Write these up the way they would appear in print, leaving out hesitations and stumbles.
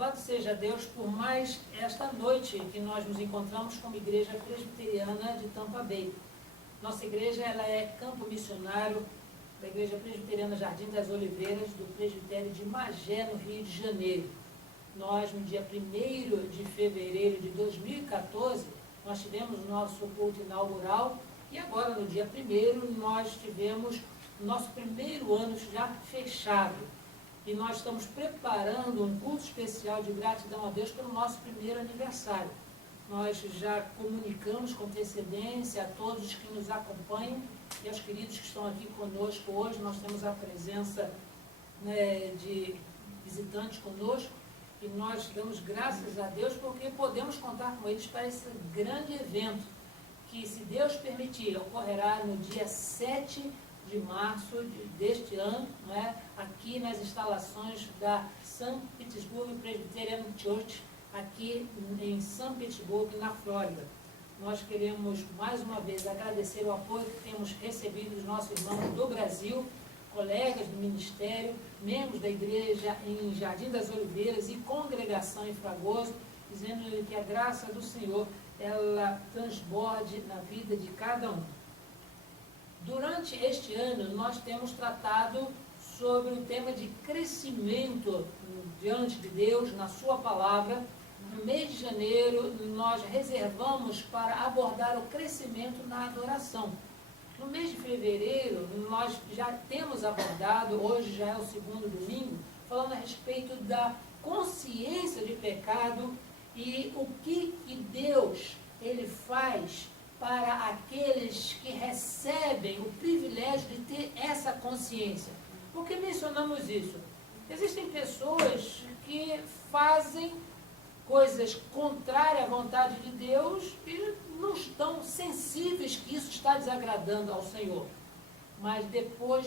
Louvado seja Deus por mais esta noite que nós nos encontramos como Igreja Presbiteriana de Tampa Bay. Nossa igreja ela é campo missionário da Igreja Presbiteriana Jardim das Oliveiras, do Presbitério de Magé, no Rio de Janeiro. Nós, no dia 1º de fevereiro de 2014, nós tivemos o nosso culto inaugural e agora, no dia 1º, nós tivemos o nosso primeiro ano já fechado. E nós estamos preparando um culto especial de gratidão a Deus pelo nosso primeiro aniversário. Nós já comunicamos com antecedência a todos os que nos acompanham e aos queridos que estão aqui conosco hoje. Nós temos a presença de visitantes conosco e nós damos graças a Deus porque podemos contar com eles para esse grande evento que, se Deus permitir, ocorrerá no dia 7 de março deste ano, aqui nas instalações da St. Petersburg Presbyterian Church, aqui em São Petersburgo, na Flórida. Nós queremos, mais uma vez, agradecer o apoio que temos recebido dos nossos irmãos do Brasil, colegas do ministério, membros da igreja em Jardim das Oliveiras e congregação em Fragoso, dizendo que a graça do Senhor, ela transborde na vida de cada um. Durante este ano, nós temos tratado sobre o tema de crescimento diante de Deus, na sua palavra. No mês de janeiro, nós reservamos para abordar o crescimento na adoração. No mês de fevereiro, nós já temos abordado, hoje já é o segundo domingo, falando a respeito da consciência de pecado e o que Deus ele faz para aqueles que recebem o privilégio de ter essa consciência. Por que mencionamos isso? Existem pessoas que fazem coisas contrárias à vontade de Deus e não estão sensíveis que isso está desagradando ao Senhor. Mas depois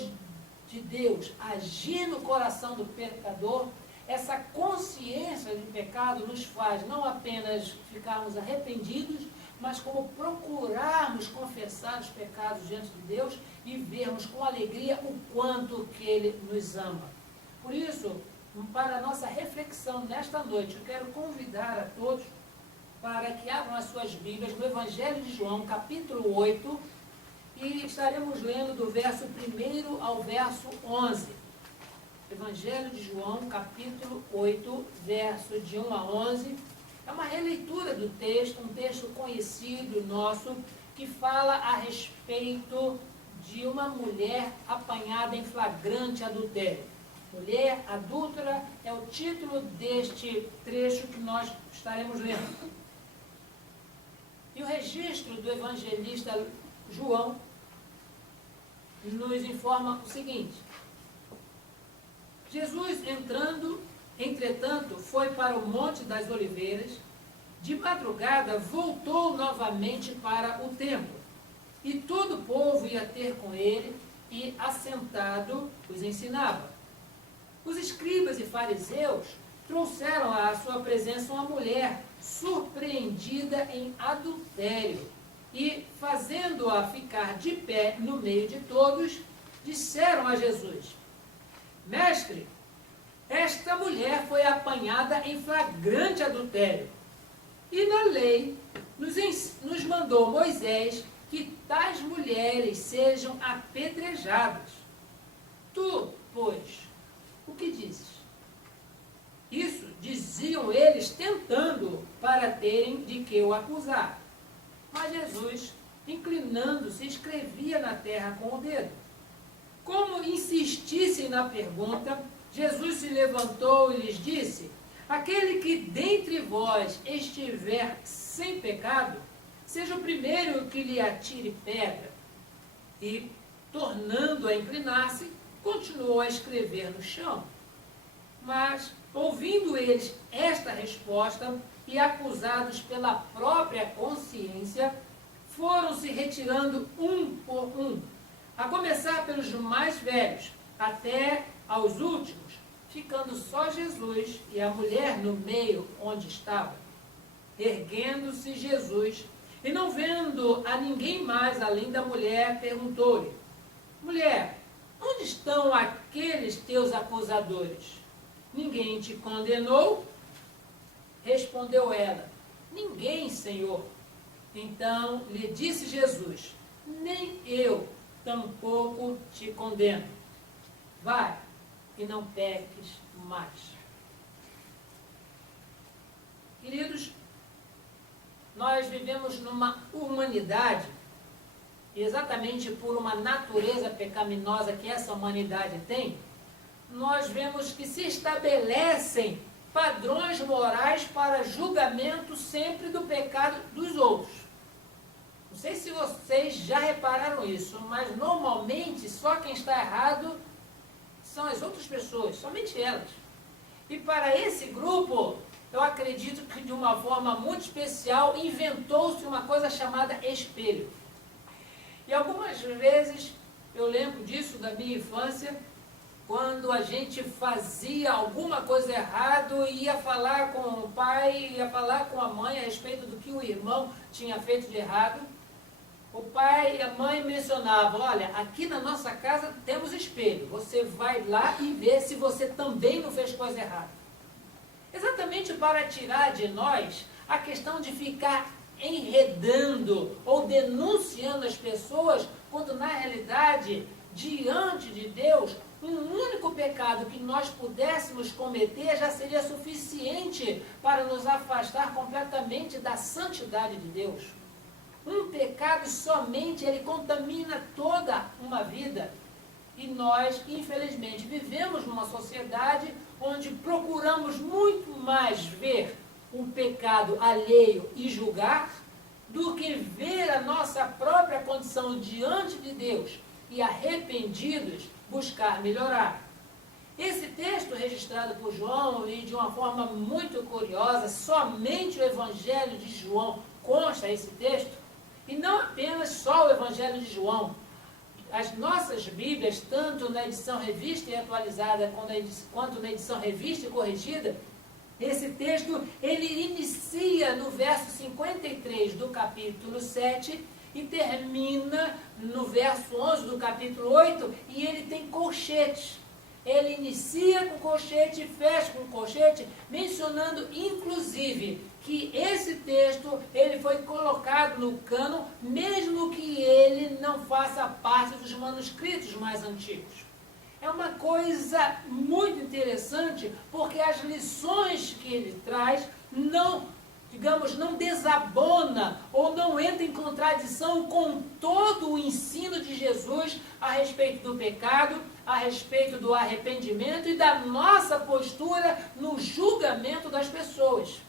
de Deus agir no coração do pecador, essa consciência de pecado nos faz não apenas ficarmos arrependidos, mas como procurarmos confessar os pecados diante de Deus e vermos com alegria o quanto que Ele nos ama. Por isso, para a nossa reflexão nesta noite, eu quero convidar a todos para que abram as suas Bíblias no Evangelho de João, capítulo 8, e estaremos lendo do verso 1 ao verso 11. Evangelho de João, capítulo 8, verso de 1 a 11. É uma releitura do texto, um texto conhecido nosso, que fala a respeito de uma mulher apanhada em flagrante adultério. Mulher adúltera é o título deste trecho que nós estaremos lendo. E o registro do evangelista João nos informa o seguinte: Jesus entretanto, foi para o Monte das Oliveiras. De madrugada, voltou novamente para o templo. E todo o povo ia ter com ele, e, assentado, os ensinava. Os escribas e fariseus trouxeram à sua presença uma mulher surpreendida em adultério. E, fazendo-a ficar de pé no meio de todos, disseram a Jesus: Mestre, esta mulher foi apanhada em flagrante adultério. E na lei nos mandou Moisés que tais mulheres sejam apedrejadas. Tu, pois, o que dizes? Isso diziam eles tentando para terem de que o acusar. Mas Jesus, inclinando-se, escrevia na terra com o dedo. Como insistissem na pergunta, Jesus se levantou e lhes disse: Aquele que dentre vós estiver sem pecado, seja o primeiro que lhe atire pedra. E, tornando a inclinar-se, continuou a escrever no chão. Mas, ouvindo eles esta resposta, e acusados pela própria consciência, foram se retirando um por um, a começar pelos mais velhos, até aos últimos, ficando só Jesus e a mulher no meio onde estava. Erguendo-se Jesus, e não vendo a ninguém mais além da mulher, perguntou-lhe: Mulher, onde estão aqueles teus acusadores? Ninguém te condenou? Respondeu ela: ninguém, Senhor. Então lhe disse Jesus: nem eu tampouco te condeno. Vai e não peques mais. Queridos, nós vivemos numa humanidade, exatamente por uma natureza pecaminosa que essa humanidade tem, nós vemos que se estabelecem padrões morais para julgamento sempre do pecado dos outros. Não sei se vocês já repararam isso, mas normalmente só quem está errado são as outras pessoas, somente elas. E para esse grupo, eu acredito que de uma forma muito especial inventou-se uma coisa chamada espelho. E algumas vezes eu lembro disso da minha infância, quando a gente fazia alguma coisa errada e ia falar com o pai, ia falar com a mãe a respeito do que o irmão tinha feito de errado. O pai e a mãe mencionavam: olha, aqui na nossa casa temos espelho, você vai lá e vê se você também não fez coisa errada. Exatamente para tirar de nós a questão de ficar enredando ou denunciando as pessoas, quando na realidade, diante de Deus, um único pecado que nós pudéssemos cometer já seria suficiente para nos afastar completamente da santidade de Deus. Um pecado somente, ele contamina toda uma vida. E nós, infelizmente, vivemos numa sociedade onde procuramos muito mais ver um pecado alheio e julgar, do que ver a nossa própria condição diante de Deus e, arrependidos, buscar melhorar. Esse texto registrado por João, e de uma forma muito curiosa, somente o Evangelho de João consta esse texto, e não apenas só o Evangelho de João. As nossas Bíblias, tanto na edição revista e atualizada, quanto na edição revista e corrigida, esse texto, ele inicia no verso 53 do capítulo 7 e termina no verso 11 do capítulo 8, e ele tem colchetes. Ele inicia com colchete e fecha com colchete, mencionando inclusive que esse texto ele foi colocado no cânon, mesmo que ele não faça parte dos manuscritos mais antigos. É uma coisa muito interessante, porque as lições que ele traz não, digamos, não desabona ou não entra em contradição com todo o ensino de Jesus a respeito do pecado, a respeito do arrependimento e da nossa postura no julgamento das pessoas.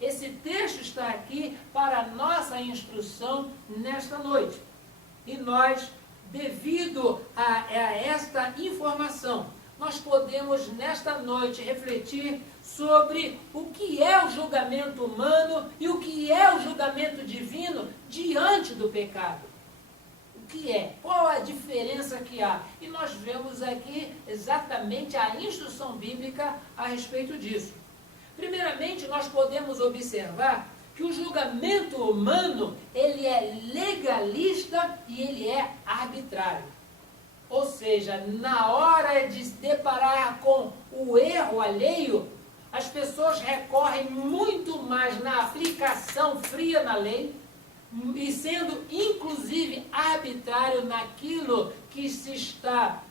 Esse texto está aqui para a nossa instrução nesta noite. E nós, devido a esta informação, nós podemos nesta noite refletir sobre o que é o julgamento humano e o que é o julgamento divino diante do pecado. O que é? Qual a diferença que há? E nós vemos aqui exatamente a instrução bíblica a respeito disso. Primeiramente, nós podemos observar que o julgamento humano, ele é legalista e ele é arbitrário. Ou seja, na hora de se deparar com o erro alheio, as pessoas recorrem muito mais na aplicação fria na lei, e sendo inclusive arbitrário naquilo que se está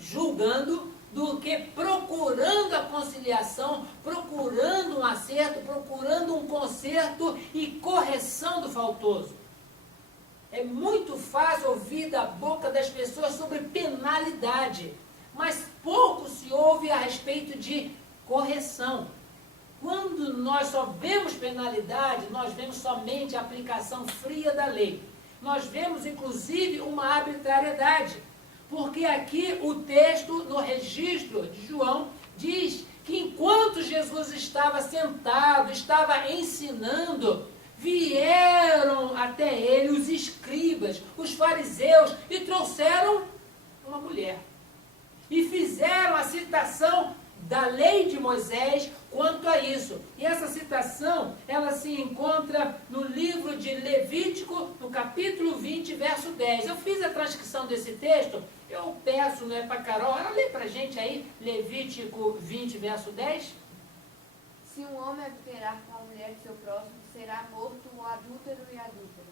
julgando, do que procurando a conciliação, procurando um acerto, procurando um conserto e correção do faltoso. É muito fácil ouvir da boca das pessoas sobre penalidade, mas pouco se ouve a respeito de correção. Quando nós só vemos penalidade, nós vemos somente a aplicação fria da lei. Nós vemos, inclusive, uma arbitrariedade. Porque aqui o texto, no registro de João, diz que enquanto Jesus estava sentado, estava ensinando, vieram até ele os escribas, os fariseus, e trouxeram uma mulher. E fizeram a citação da lei de Moisés quanto a isso. E essa citação, ela se encontra no livro de Levítico, no capítulo 20, verso 10. Eu fiz a transcrição desse texto, eu peço, para a Carol, ela lê para a gente aí, Levítico 20, verso 10. Se um homem adulterar adulterar com a mulher de seu próximo, será morto o adúltero e adúltera.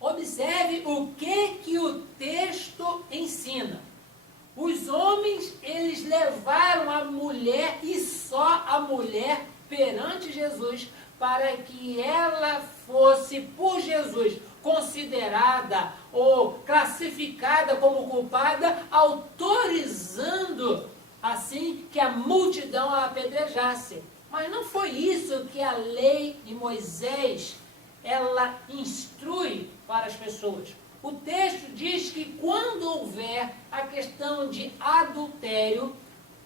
Observe o que o texto ensina. Os homens, eles levaram a mulher e só a mulher perante Jesus para que ela fosse, por Jesus, considerada ou classificada como culpada, autorizando assim que a multidão a apedrejasse. Mas não foi isso que a lei de Moisés ela instrui para as pessoas. O texto diz que quando houver a questão de adultério,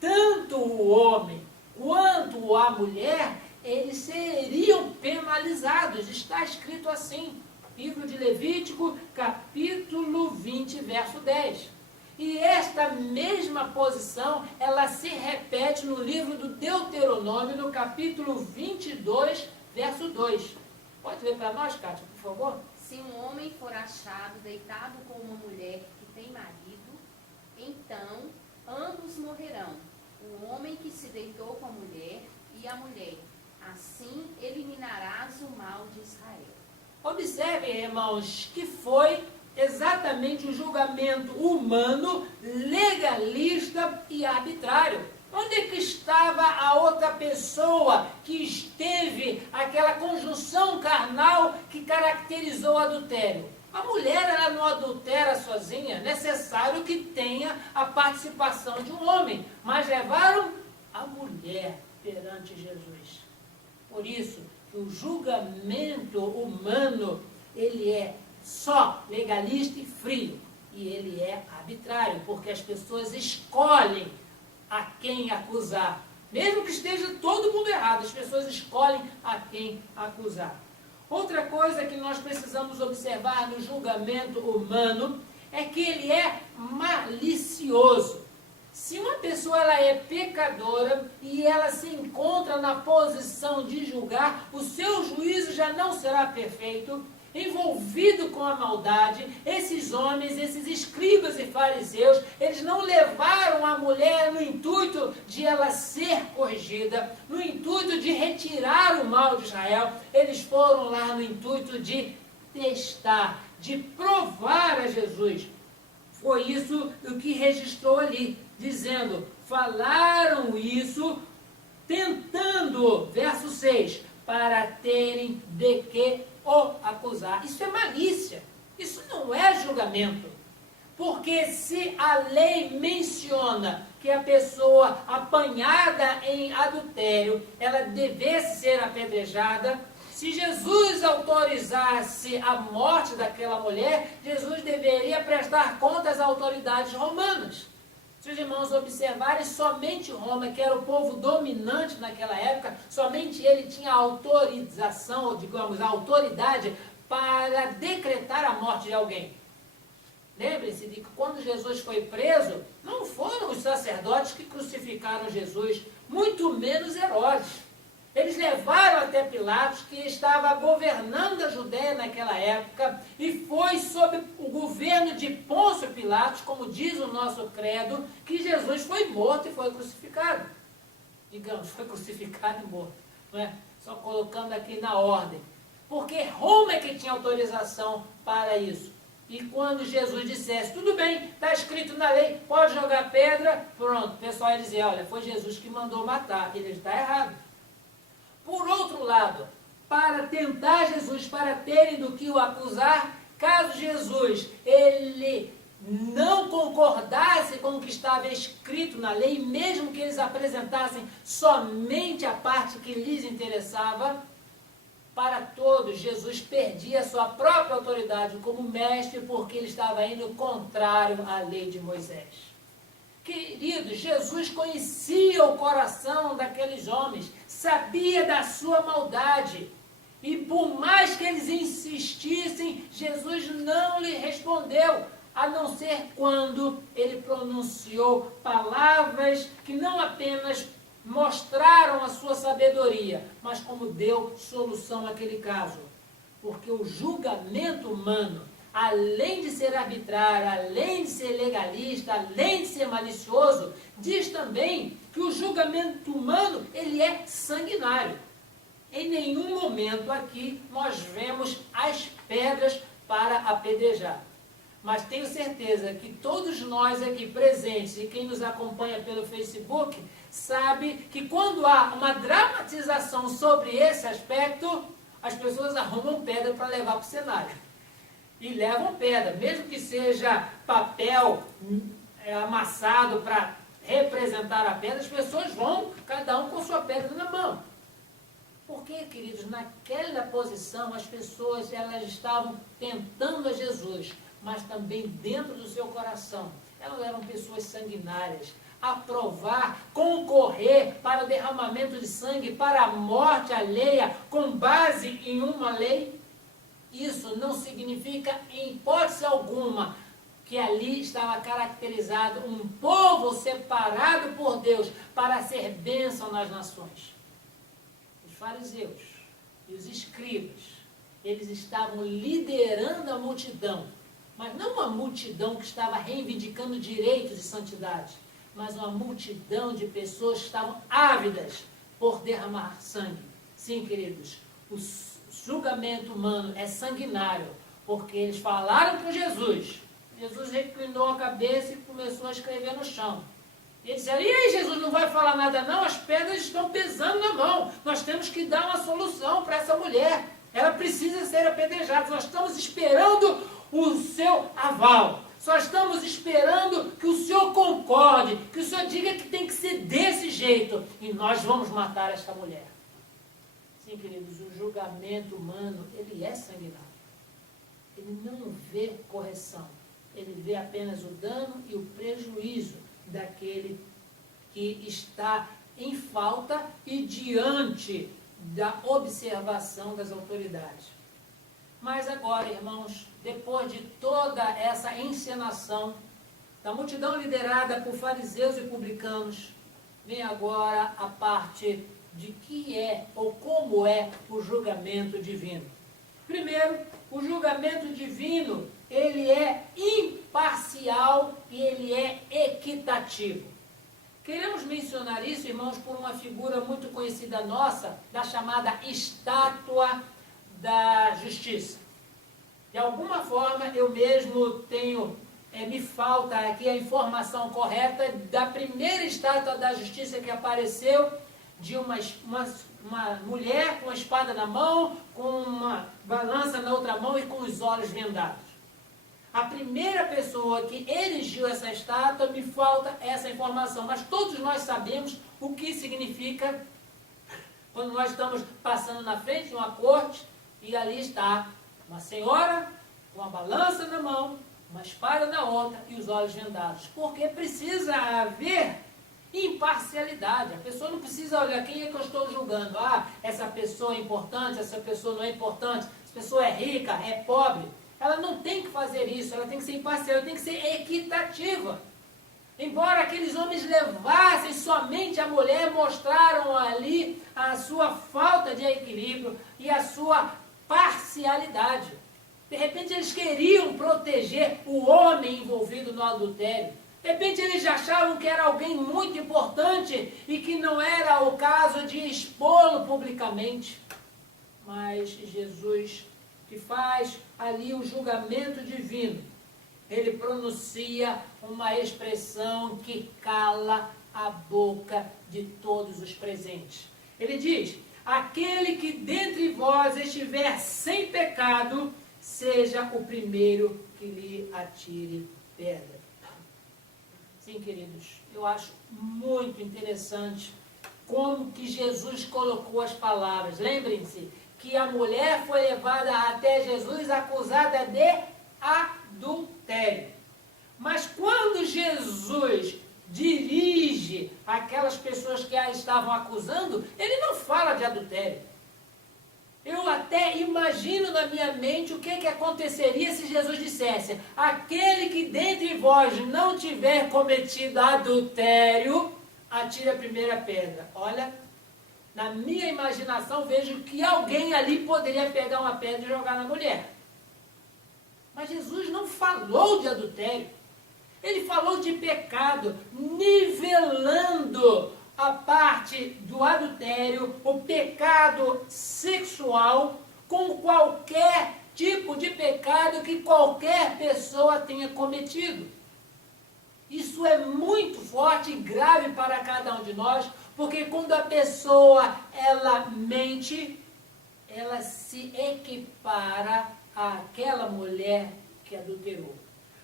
tanto o homem quanto a mulher, eles seriam penalizados. Está escrito assim, livro de Levítico, capítulo 20, verso 10. E esta mesma posição, ela se repete no livro do Deuteronômio, no capítulo 22, verso 2. Pode ler para nós, Kátia, por favor? Se um homem for achado deitado com uma mulher que tem marido, então ambos morrerão, o homem que se deitou com a mulher e a mulher. Assim eliminarás o mal de Israel. Observem, irmãos, que foi exatamente um julgamento humano, legalista e arbitrário. Onde é que estava a outra pessoa que esteve aquela conjunção carnal que caracterizou o adultério? A mulher, ela não adultera sozinha, é necessário que tenha a participação de um homem, mas levaram a mulher perante Jesus. Por isso, que o julgamento humano, ele é só legalista e frio, e ele é arbitrário, porque as pessoas escolhem a quem acusar. Mesmo que esteja todo mundo errado, as pessoas escolhem a quem acusar. Outra coisa que nós precisamos observar no julgamento humano é que ele é malicioso. Se uma pessoa ela é pecadora e ela se encontra na posição de julgar, o seu juízo já não será perfeito. Envolvido com a maldade, esses homens, esses escribas e fariseus, eles não levaram a mulher no intuito de ela ser corrigida, no intuito de retirar o mal de Israel, eles foram lá no intuito de testar, de provar a Jesus. Foi isso o que registrou ali, dizendo, falaram isso, tentando, verso 6, para terem de que o acusar. Isso é malícia, isso não é julgamento. Porque se a lei menciona que a pessoa apanhada em adultério, ela devesse ser apedrejada, se Jesus autorizasse a morte daquela mulher, Jesus deveria prestar contas às autoridades romanas. Se os irmãos observarem, somente Roma, que era o povo dominante naquela época, somente ele tinha a autorização, ou digamos, a autoridade para decretar a morte de alguém. Lembre-se de que quando Jesus foi preso, não foram os sacerdotes que crucificaram Jesus, muito menos Herodes. Eles levaram até Pilatos, que estava governando a Judéia naquela época, e foi sob o governo de Pôncio Pilatos, como diz o nosso credo, que Jesus foi morto e foi crucificado. Digamos, foi crucificado e morto. Não é? Só colocando aqui na ordem. Porque Roma é que tinha autorização para isso. E quando Jesus dissesse, tudo bem, está escrito na lei, pode jogar pedra, pronto, o pessoal ia dizer, olha, foi Jesus que mandou matar, ele está errado. Por outro lado, para tentar Jesus, para terem do que o acusar, caso Jesus ele não concordasse com o que estava escrito na lei, mesmo que eles apresentassem somente a parte que lhes interessava, para todos, Jesus perdia a sua própria autoridade como mestre, porque ele estava indo contrário à lei de Moisés. Queridos, Jesus conhecia o coração daqueles homens, sabia da sua maldade. E por mais que eles insistissem, Jesus não lhe respondeu, a não ser quando ele pronunciou palavras que não apenas mostraram a sua sabedoria, mas como deu solução àquele caso. Porque o julgamento humano, além de ser arbitrário, além de ser legalista, além de ser malicioso, diz também que o julgamento humano, ele é sanguinário. Em nenhum momento aqui nós vemos as pedras para apedrejar. Mas tenho certeza que todos nós aqui presentes e quem nos acompanha pelo Facebook sabe que quando há uma dramatização sobre esse aspecto, as pessoas arrumam pedra para levar para o cenário. E levam pedra, mesmo que seja papel amassado para representar a pedra, as pessoas vão, cada um com sua pedra na mão. Porque, queridos, naquela posição as pessoas elas estavam tentando a Jesus, mas também dentro do seu coração. Elas eram pessoas sanguinárias, aprovar, concorrer para o derramamento de sangue, para a morte alheia, com base em uma lei. Isso não significa, em hipótese alguma, que ali estava caracterizado um povo separado por Deus para ser bênção nas nações. Os fariseus e os escribas, eles estavam liderando a multidão, mas não uma multidão que estava reivindicando direitos de santidade, mas uma multidão de pessoas que estavam ávidas por derramar sangue. Sim, queridos, o julgamento humano é sanguinário, porque eles falaram com Jesus. Jesus reclinou a cabeça e começou a escrever no chão. E eles disseram, e aí, Jesus, não vai falar nada não? As pedras estão pesando na mão. Nós temos que dar uma solução para essa mulher. Ela precisa ser apedrejada. Nós estamos esperando o seu aval. Só estamos esperando que o Senhor concorde, que o Senhor diga que tem que ser desse jeito. E nós vamos matar esta mulher. Sim, queridos, o julgamento humano, ele é sanguinário. Ele não vê correção. Ele vê apenas o dano e o prejuízo daquele que está em falta e diante da observação das autoridades. Mas agora, irmãos, depois de toda essa encenação da multidão liderada por fariseus e publicanos, vem agora a parte de que é ou como é o julgamento divino. Primeiro, o julgamento divino, ele é imparcial e ele é equitativo. Queremos mencionar isso, irmãos, por uma figura muito conhecida nossa, da chamada estátua da justiça. De alguma forma, eu mesmo tenho, me falta aqui a informação correta da primeira estátua da justiça que apareceu, de uma mulher com a espada na mão, com uma balança na outra mão e com os olhos vendados. A primeira pessoa que erigiu essa estátua, me falta essa informação, mas todos nós sabemos o que significa quando nós estamos passando na frente de uma corte e ali está uma senhora com uma balança na mão, uma espada na outra e os olhos vendados. Porque precisa haver imparcialidade. A pessoa não precisa olhar quem é que eu estou julgando. Ah, essa pessoa é importante, essa pessoa não é importante, essa pessoa é rica, é pobre. Ela não tem que fazer isso, ela tem que ser imparcial, ela tem que ser equitativa. Embora aqueles homens levassem somente a mulher, mostraram ali a sua falta de equilíbrio e a sua parcialidade. De repente eles queriam proteger o homem envolvido no adultério. De repente eles achavam que era alguém muito importante e que não era o caso de expô-lo publicamente. Mas Jesus, que faz ali o julgamento divino, ele pronuncia uma expressão que cala a boca de todos os presentes. Ele diz, aquele que dentre vós estiver sem pecado, seja o primeiro que lhe atire pedra. Sim, queridos, eu acho muito interessante como que Jesus colocou as palavras. Lembrem-se que a mulher foi levada até Jesus acusada de adultério. Mas quando Jesus dirige aquelas pessoas que a estavam acusando, ele não fala de adultério. Eu até imagino na minha mente o que aconteceria se Jesus dissesse, aquele que dentre vós não tiver cometido adultério, atire a primeira pedra. Olha, na minha imaginação vejo que alguém ali poderia pegar uma pedra e jogar na mulher. Mas Jesus não falou de adultério. Ele falou de pecado, nivelando a parte do adultério, o pecado sexual, com qualquer tipo de pecado que qualquer pessoa tenha cometido. Isso é muito forte e grave para cada um de nós, porque quando a pessoa ela mente, ela se equipara àquela mulher que adulterou.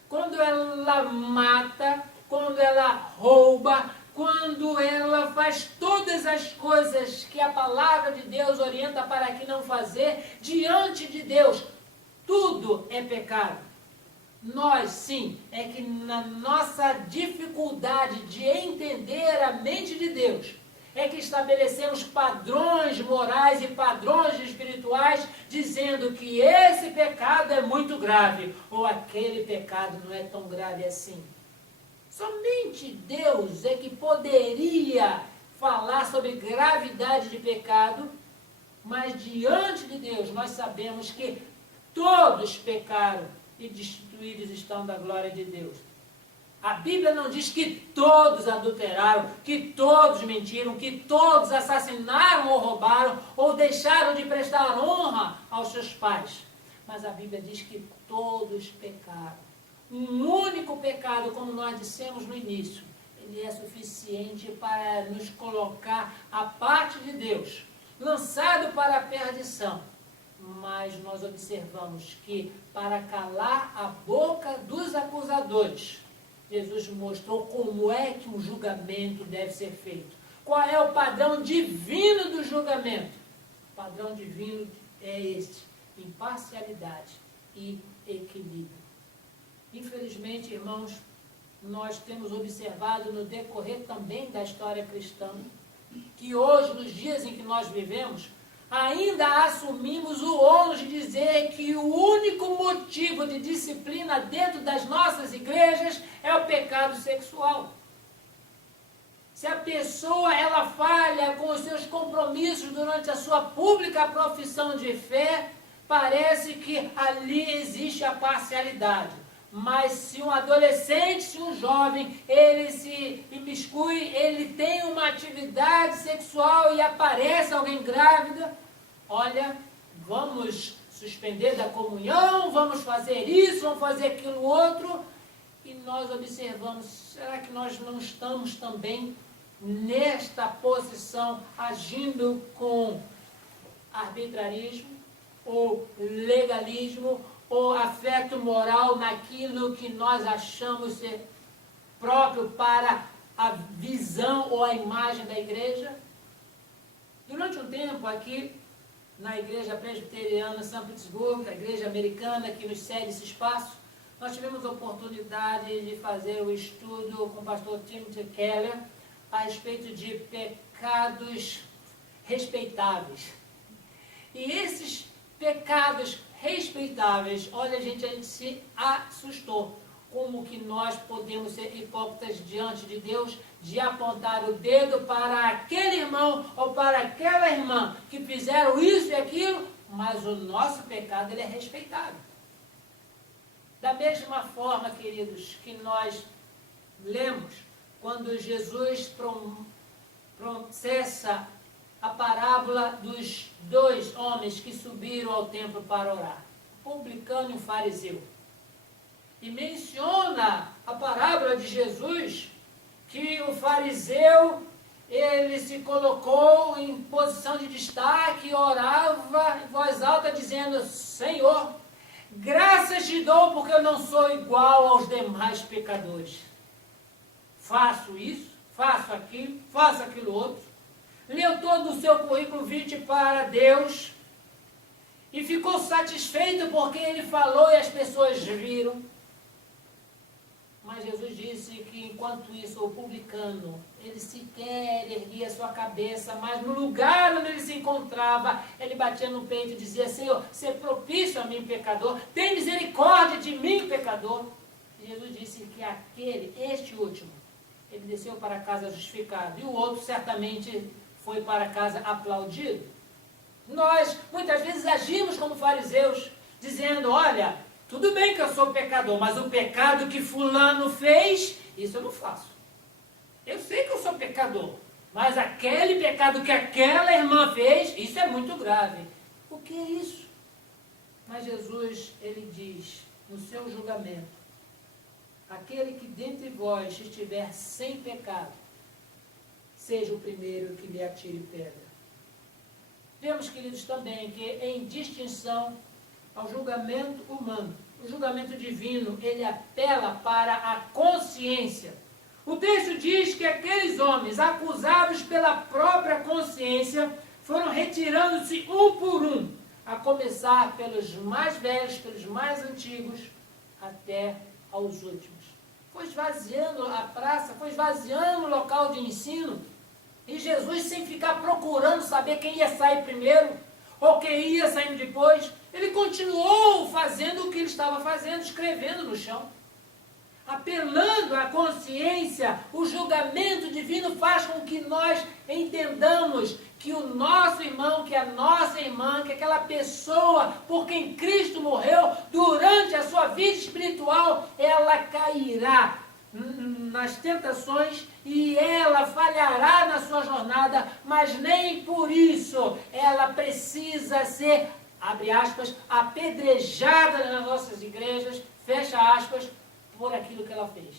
Quando ela mata, quando ela rouba, quando ela faz todas as coisas que a palavra de Deus orienta para que não fazer, diante de Deus, tudo é pecado. Nós, sim, é que na nossa dificuldade de entender a mente de Deus, é que estabelecemos padrões morais e padrões espirituais, dizendo que esse pecado é muito grave, ou aquele pecado não é tão grave assim. Somente Deus é que poderia falar sobre gravidade de pecado, mas diante de Deus nós sabemos que todos pecaram e destituídos estão da glória de Deus. A Bíblia não diz que todos adulteraram, que todos mentiram, que todos assassinaram ou roubaram, ou deixaram de prestar honra aos seus pais. Mas a Bíblia diz que todos pecaram. Um único pecado, como nós dissemos no início, ele é suficiente para nos colocar à parte de Deus, lançado para a perdição. Mas nós observamos que para calar a boca dos acusadores, Jesus mostrou como é que um julgamento deve ser feito. Qual é o padrão divino do julgamento? O padrão divino é este: imparcialidade e equilíbrio. Infelizmente, irmãos, nós temos observado no decorrer também da história cristã, que hoje, nos dias em que nós vivemos, ainda assumimos o ônus de dizer que o único motivo de disciplina dentro das nossas igrejas é o pecado sexual. Se a pessoa ela falha com os seus compromissos durante a sua pública profissão de fé, parece que ali existe a parcialidade. Mas se um adolescente, se um jovem, ele se imiscui, ele tem uma atividade sexual e aparece alguém grávida, olha, vamos suspender da comunhão, vamos fazer isso, vamos fazer aquilo outro. E nós observamos, será que nós não estamos também nesta posição, agindo com arbitrarismo ou legalismo, ou afeto moral naquilo que nós achamos ser próprio para a visão ou a imagem da igreja? Durante um tempo aqui, na Igreja Presbiteriana São Petersburgo, a igreja americana que nos cede esse espaço, nós tivemos a oportunidade de fazer o estudo com o pastor Timothy Keller a respeito de pecados respeitáveis. E esses pecados respeitáveis, olha, a gente se assustou. Como que nós podemos ser hipócritas diante de Deus, de apontar o dedo para aquele irmão ou para aquela irmã que fizeram isso e aquilo, mas o nosso pecado ele é respeitável. Da mesma forma, queridos, que nós lemos quando Jesus processa a parábola dos dois homens que subiram ao templo para orar, o publicano e o fariseu. E menciona a parábola de Jesus, que o fariseu, ele se colocou em posição de destaque e orava em voz alta dizendo: Senhor, graças te dou porque eu não sou igual aos demais pecadores. Faço isso, faço aquilo, faço aquilo outro. Leu todo o seu currículo vitae para Deus e ficou satisfeito porque ele falou e as pessoas viram. Mas Jesus disse que enquanto isso o publicano, ele sequer erguia sua cabeça, mas no lugar onde ele se encontrava, ele batia no peito e dizia: Senhor, ser propício a mim, pecador, tem misericórdia de mim, pecador. E Jesus disse que este último, ele desceu para casa justificado, e o outro certamente foi para casa aplaudido. Nós, muitas vezes, agimos como fariseus, dizendo: olha, tudo bem que eu sou pecador, mas o pecado que fulano fez, isso eu não faço. Eu sei que eu sou pecador, Mas aquele pecado que aquela irmã fez, isso é muito grave. O que é isso? Mas Jesus, ele diz, no seu julgamento, aquele que dentre vós estiver sem pecado, seja o primeiro que lhe atire pedra. Vemos, queridos, também que em distinção ao julgamento humano, o julgamento divino, ele apela para a consciência. O texto diz que aqueles homens acusados pela própria consciência foram retirando-se um por um, a começar pelos mais velhos, pelos mais antigos, até aos últimos. Foi esvaziando a praça, foi esvaziando o local de ensino, e Jesus, sem ficar procurando saber quem ia sair primeiro, ou quem ia saindo depois, ele continuou fazendo o que ele estava fazendo, escrevendo no chão. Apelando à consciência, o julgamento divino faz com que nós entendamos que o nosso irmão, que a nossa irmã, que aquela pessoa por quem Cristo morreu, durante a sua vida espiritual, ela cairá nas tentações e ela falhará na sua jornada, mas nem por isso ela precisa ser, abre aspas, apedrejada nas nossas igrejas, fecha aspas, por aquilo que ela fez.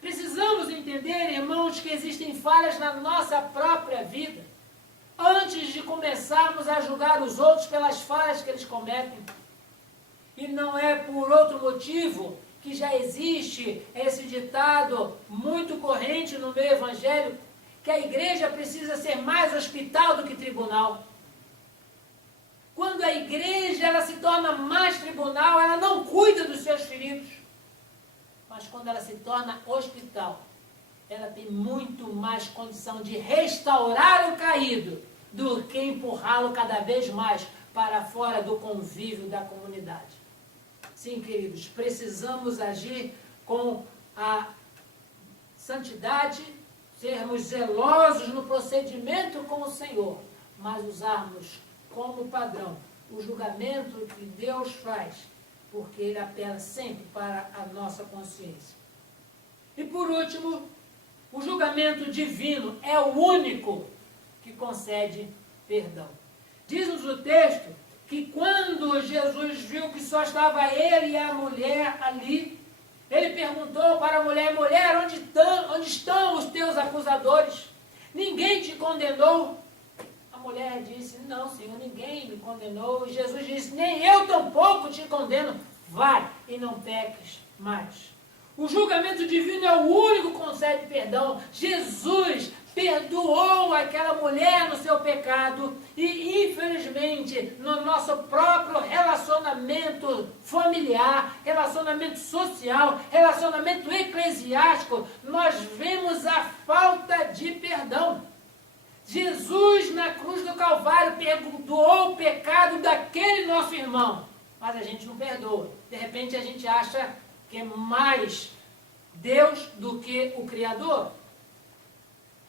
Precisamos entender, irmãos, que existem falhas na nossa própria vida, antes de começarmos a julgar os outros pelas falhas que eles cometem. E não é por outro motivo que já existe esse ditado muito corrente no meio evangélico, que a igreja precisa ser mais hospital do que tribunal. Quando a igreja ela se torna mais tribunal, ela não cuida dos seus feridos. Mas quando ela se torna hospital, ela tem muito mais condição de restaurar o caído do que empurrá-lo cada vez mais para fora do convívio da comunidade. Sim, queridos, precisamos agir com a santidade, sermos zelosos no procedimento com o Senhor, mas usarmos como padrão o julgamento que Deus faz, porque Ele apela sempre para a nossa consciência. E por último, o julgamento divino é o único que concede perdão. Diz-nos o texto que quando Jesus viu que só estava ele e a mulher ali, ele perguntou para a mulher, mulher, onde estão os teus acusadores? Ninguém te condenou? A mulher disse, não, Senhor, ninguém me condenou. E Jesus disse, nem eu tampouco te condeno. Vai e não peques mais. O julgamento divino é o único que concede perdão. Jesus perdoou aquela mulher no seu pecado e, infelizmente, no nosso próprio relacionamento familiar, relacionamento social, relacionamento eclesiástico, nós vemos a falta de perdão. Jesus, na cruz do Calvário, perdoou o pecado daquele nosso irmão, mas a gente não perdoa. De repente, a gente acha que é mais Deus do que o Criador.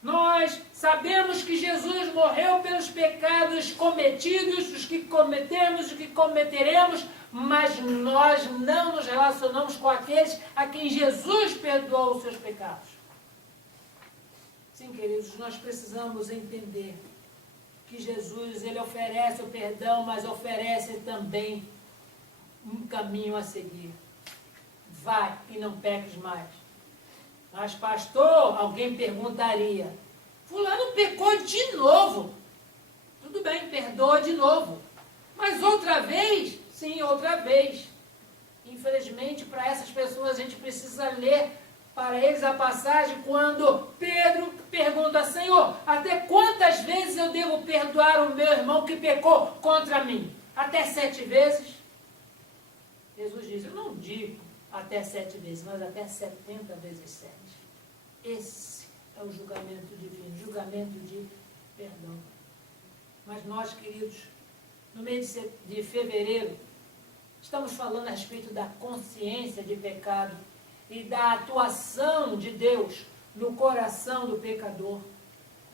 Nós sabemos que Jesus morreu pelos pecados cometidos, os que cometemos, os que cometeremos, mas nós não nos relacionamos com aqueles a quem Jesus perdoou os seus pecados. Sim, queridos, nós precisamos entender que Jesus, ele oferece o perdão, mas oferece também um caminho a seguir. Vai e não peques mais. Mas, pastor, alguém perguntaria, fulano pecou de novo. Tudo bem, perdoa de novo. Mas outra vez? Sim, outra vez. Infelizmente, para essas pessoas, a gente precisa ler para eles a passagem quando Pedro pergunta, Senhor, até quantas vezes eu devo perdoar o meu irmão que pecou contra mim? Até 7 vezes? Jesus diz, eu não digo até 7 vezes, mas até 70 vezes 7. Esse é o julgamento divino, julgamento de perdão. Mas nós, queridos, no mês de fevereiro, estamos falando a respeito da consciência de pecado e da atuação de Deus no coração do pecador.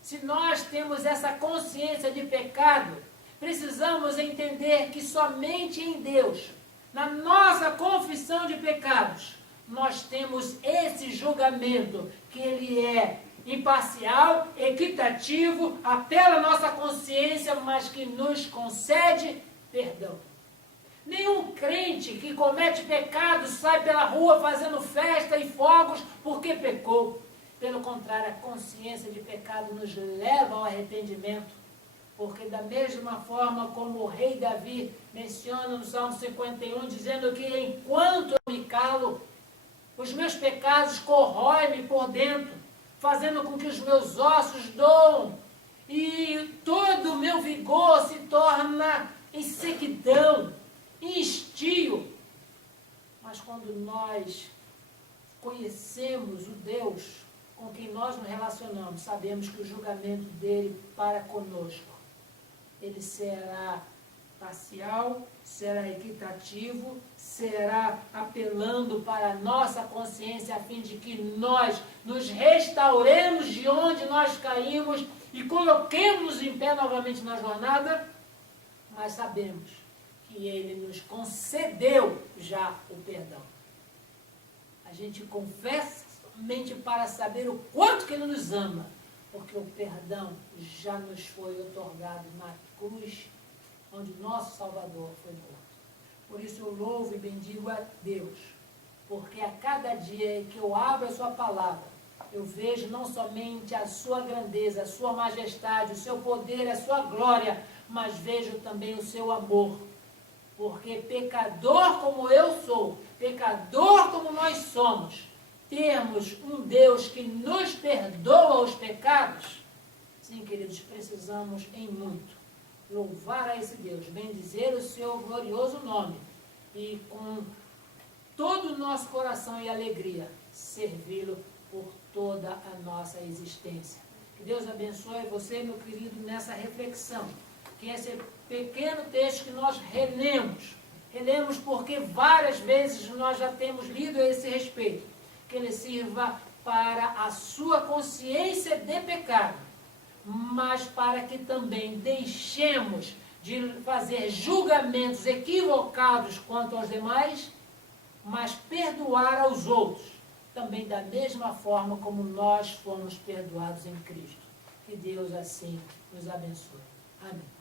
Se nós temos essa consciência de pecado, precisamos entender que somente em Deus, na nossa confissão de pecados, nós temos esse julgamento, que ele é imparcial, equitativo, apela à nossa consciência, mas que nos concede perdão. Nenhum crente que comete pecado sai pela rua fazendo festa e fogos porque pecou. Pelo contrário, a consciência de pecado nos leva ao arrependimento. Porque da mesma forma como o rei Davi menciona no Salmo 51, dizendo que enquanto eu me calo, os meus pecados corroem-me por dentro, fazendo com que os meus ossos doam e todo o meu vigor se torna em sequidão, em estio. Mas quando nós conhecemos o Deus com quem nós nos relacionamos, sabemos que o julgamento dele para conosco, ele será parcial, será equitativo, será apelando para a nossa consciência a fim de que nós nos restauremos de onde nós caímos e coloquemos em pé novamente na jornada, mas sabemos que ele nos concedeu já o perdão. A gente confessa somente para saber o quanto que ele nos ama, porque o perdão já nos foi otorgado na cruz, onde nosso Salvador foi morto. Por isso eu louvo e bendigo a Deus, porque a cada dia que eu abro a sua palavra, eu vejo não somente a sua grandeza, a sua majestade, o seu poder, a sua glória, mas vejo também o seu amor. Porque pecador como eu sou, pecador como nós somos, termos um Deus que nos perdoa os pecados, sim, queridos, precisamos em muito louvar a esse Deus, bendizer o seu glorioso nome e com todo o nosso coração e alegria servi-lo por toda a nossa existência. Que Deus abençoe você, meu querido, nessa reflexão. Que esse pequeno texto que nós relemos porque várias vezes nós já temos lido a esse respeito, que ele sirva para a sua consciência de pecado, mas para que também deixemos de fazer julgamentos equivocados quanto aos demais, mas perdoar aos outros, também da mesma forma como nós fomos perdoados em Cristo. Que Deus assim nos abençoe. Amém.